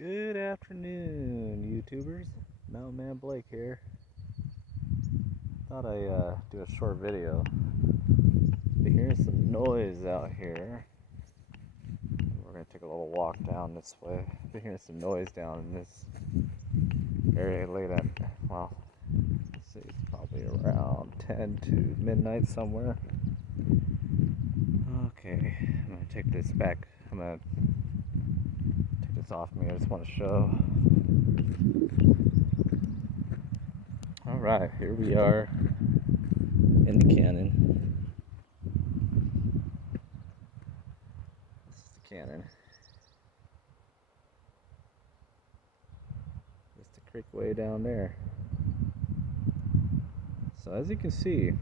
Good afternoon, YouTubers. Mountain Man Blake here. Thought I'd do a short video. Been hearing some noise out here. We're gonna take a little walk down this way. Been hearing some noise down in this area late at, well, let's see, it's probably around 10 to midnight somewhere. Okay, I'm gonna take this back. I'm gonna take this off me. I just want to show. Alright, here we are in the canyon. This is the canyon. Just the creek way down there. So as you can see,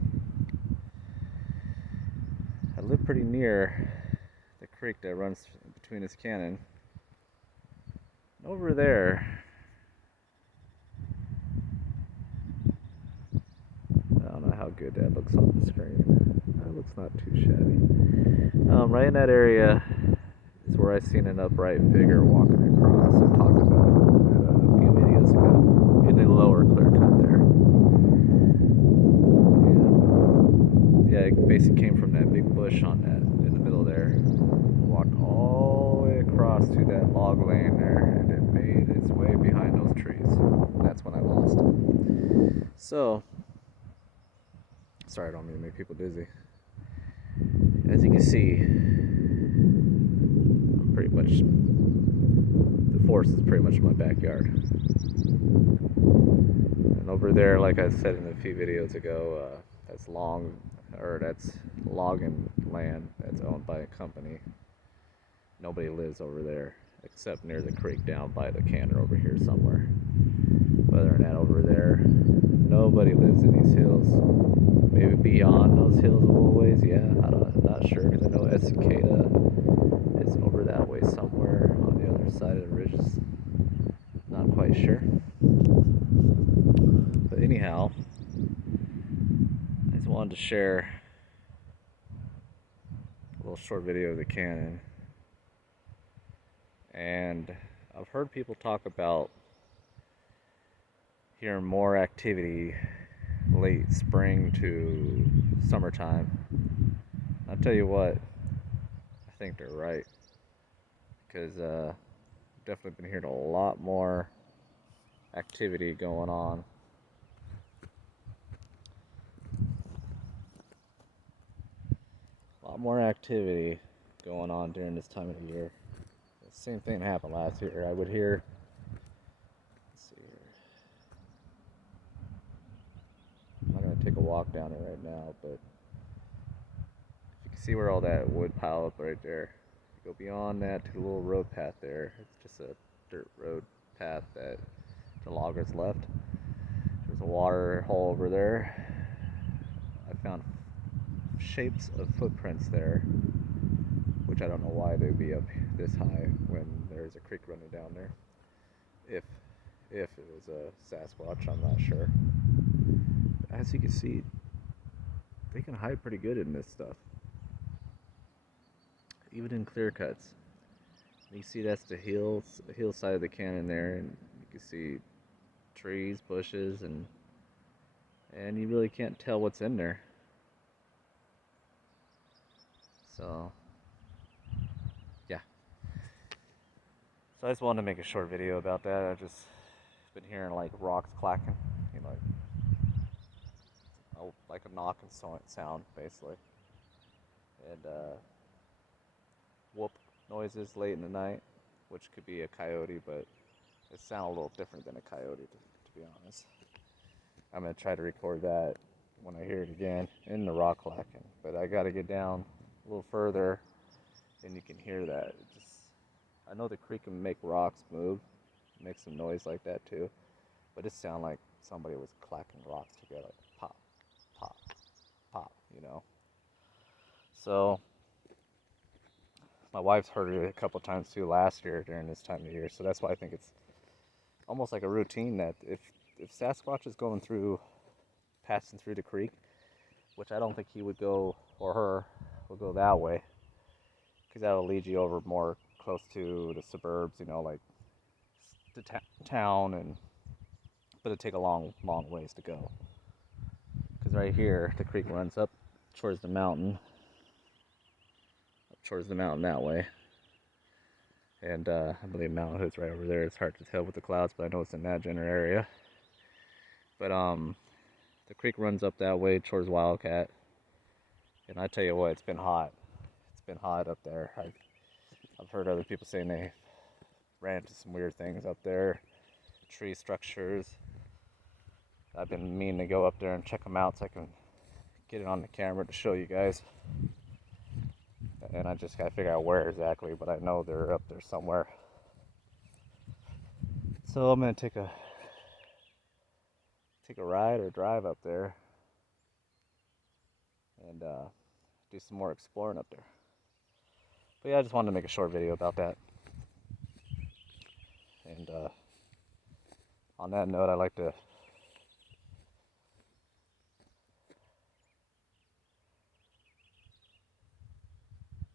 I live pretty near the creek that runs between this canyon. And over there, I don't know how good that looks on the screen. That looks not too shabby. Right in that area is where I seen an upright figure walking across. I talked about it a few videos ago in the lower clear cut there. And yeah, it basically came from that big bush on that in the middle there. Walked all the way across to that log lane there, and it made its way behind those trees. That's when I lost it. So, sorry, I don't mean to make people dizzy. As you can see, I'm pretty much, the forest is pretty much in my backyard. And over there, like I said in a few videos ago, that's logging land that's owned by a company. Nobody lives over there except near the creek down by the canyon over here somewhere. Other than that, over there, nobody lives in these hills. Maybe beyond those hills a little ways, yeah, I'm not sure, because I know Cicada is over that way somewhere on the other side of the ridges. Not quite sure. But anyhow, I just wanted to share a little short video of the canyon. And I've heard people talk about hearing more activity late spring to summertime. I'll tell you what, I think they're right, because definitely been hearing a lot more activity going on. A lot more activity going on during this time of the year. The same thing happened last year. I would hear, let's see here. I'm not going to take a walk down it right now, but if you can see where all that wood pile up right there, you go beyond that to the little road path there. It's just a dirt road path that the loggers left. There's a water hole over there. I found shapes of footprints there, which I don't know why they'd be up this high when there's a creek running down there. If it was a Sasquatch, I'm not sure. But as you can see, they can hide pretty good in this stuff, even in clear cuts. You see that's the hillside of the canyon there, and you can see trees, bushes, and you really can't tell what's in there. So yeah. So I just wanted to make a short video about that. I've just been hearing like rocks clacking, you know, like a knocking sound basically, and whoop noises late in the night, which could be a coyote, but it sounds a little different than a coyote, to be honest. I'm gonna try to record that when I hear it again in the rock clacking, but I got to get down a little further, and you can hear that. I know the creek can make rocks move, make some noise like that too, but it sounded like somebody was clacking rocks together, like pop, pop, pop, you know. So my wife's heard it a couple times too last year during this time of year, so that's why I think it's almost like a routine that if Sasquatch is passing through the creek, which I don't think he would go, or her would go that way, because that'll lead you over more close to the suburbs, you know, like to town, but it'd take a long ways to go. Because right here, the creek runs up towards the mountain, that way. And I believe Mountain Hood's right over there. It's hard to tell with the clouds, but I know it's in that general area. But the creek runs up that way towards Wildcat. And I tell you what, it's been hot. It's been hot up there. I've heard other people saying they ran into some weird things up there, tree structures. I've been meaning to go up there and check them out so I can get it on the camera to show you guys. And I just gotta figure out where exactly, but I know they're up there somewhere. So I'm gonna take a ride or drive up there and do some more exploring up there. But yeah, I just wanted to make a short video about that. And on that note, I like to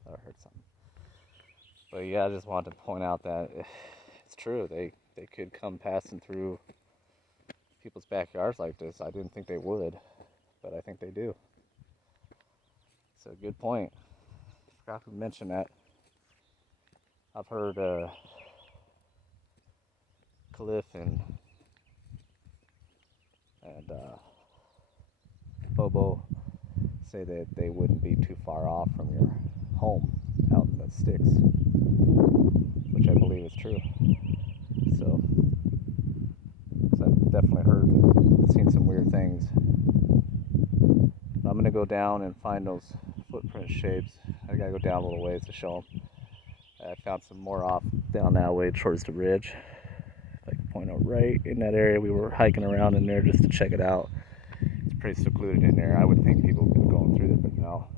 I heard something. But yeah, I just wanted to point out that it's true. They could come passing through people's backyards like this. I didn't think they would, but I think they do. It's a good point. Forgot to mention that. I've heard Cliff and Bobo say that they wouldn't be too far off from your home out in the sticks, which I believe is true. So, I've definitely heard and seen some weird things. I'm gonna go down and find those footprint shapes. I gotta go down a little ways to show them. I found some more off down that way towards the ridge. If I can point out right in that area, we were hiking around in there just to check it out. It's pretty secluded in there. I would think people would be going through there, but no.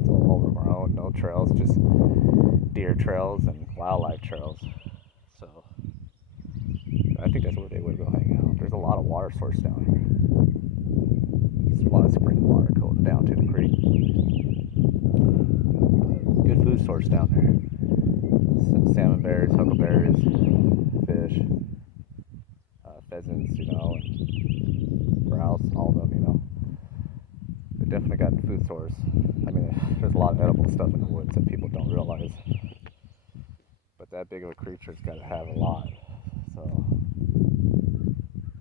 It's all over our own, no trails, just deer trails and wildlife trails. So I think that's where they would go hang out. There's a lot of water source down here. There's a lot of spring water going down to the creek. Good food source down there. Some salmon berries, huckleberries, fish, pheasants, and grouse, all of them, They definitely got the food source. I mean, there's a lot of edible stuff in the woods that people don't realize. But that big of a creature's got to have a lot. So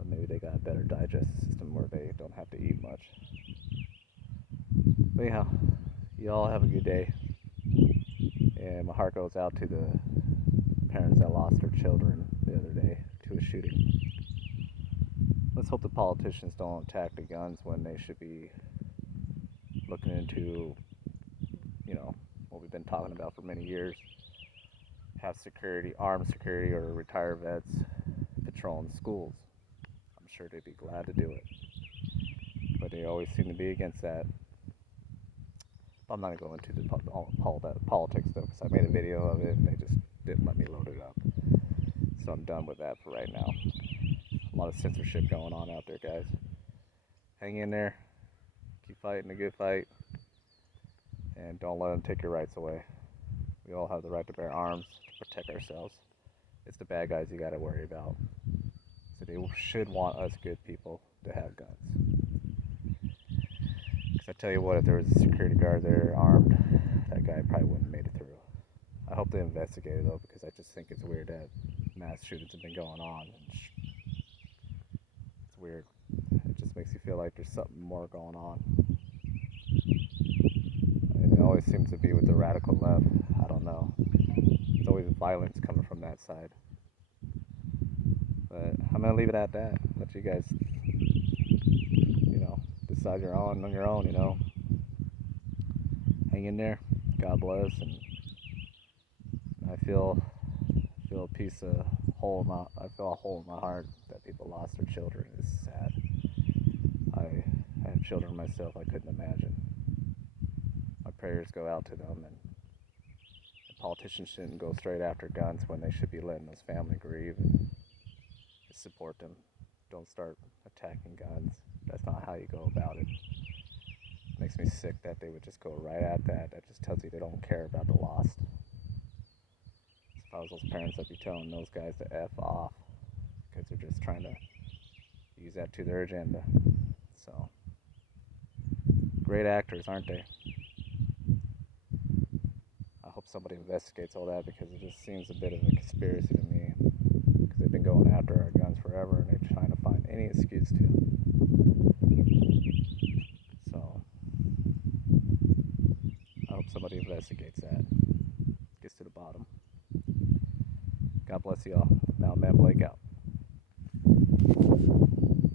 maybe they got a better digestive system where they don't have to eat much. But anyhow, you all have a good day. And my heart goes out to the parents that lost their children the other day to a shooting. Let's hope the politicians don't attack the guns when they should be looking into, what we've been talking about for many years. Have security, armed security, or retired vets patrolling schools. I'm sure they'd be glad to do it. But they always seem to be against that. I'm not going to go into the politics though, because I made a video of it and they just didn't let me load it up. So I'm done with that for right now. A lot of censorship going on out there, guys. Hang in there. Keep fighting a good fight. And don't let them take your rights away. We all have the right to bear arms to protect ourselves. It's the bad guys you got to worry about. So they should want us good people to have guns. Because I tell you what, if there was a security guard there armed, that guy probably wouldn't have made it through. I hope they investigate it though, because I just think it's weird that mass shootings have been going on. It's weird. It just makes you feel like there's something more going on. And it always seems to be with the radical left. I don't know. There's always violence coming from that side. But I'm going to leave it at that. Let you guys, decide on your own, Hang in there. God bless. And I feel I feel a hole in my heart that people lost their children. It's sad. I have children myself. I couldn't imagine. My prayers go out to them, and the politicians shouldn't go straight after guns when they should be letting those families grieve and support them. Don't start attacking guns. That's not how you go about it. It makes me sick that they would just go right at that. That just tells you they don't care about the lost. If I was those parents, I'd be telling those guys to F off. guns are just trying to use that to their agenda. So, great actors, aren't they? I hope somebody investigates all that, because it just seems a bit of a conspiracy to me. Because they've been going after our guns forever, and they're trying to find any excuse to. So, I hope somebody investigates that, gets to the bottom. God bless you all. Mountain Man Blake out.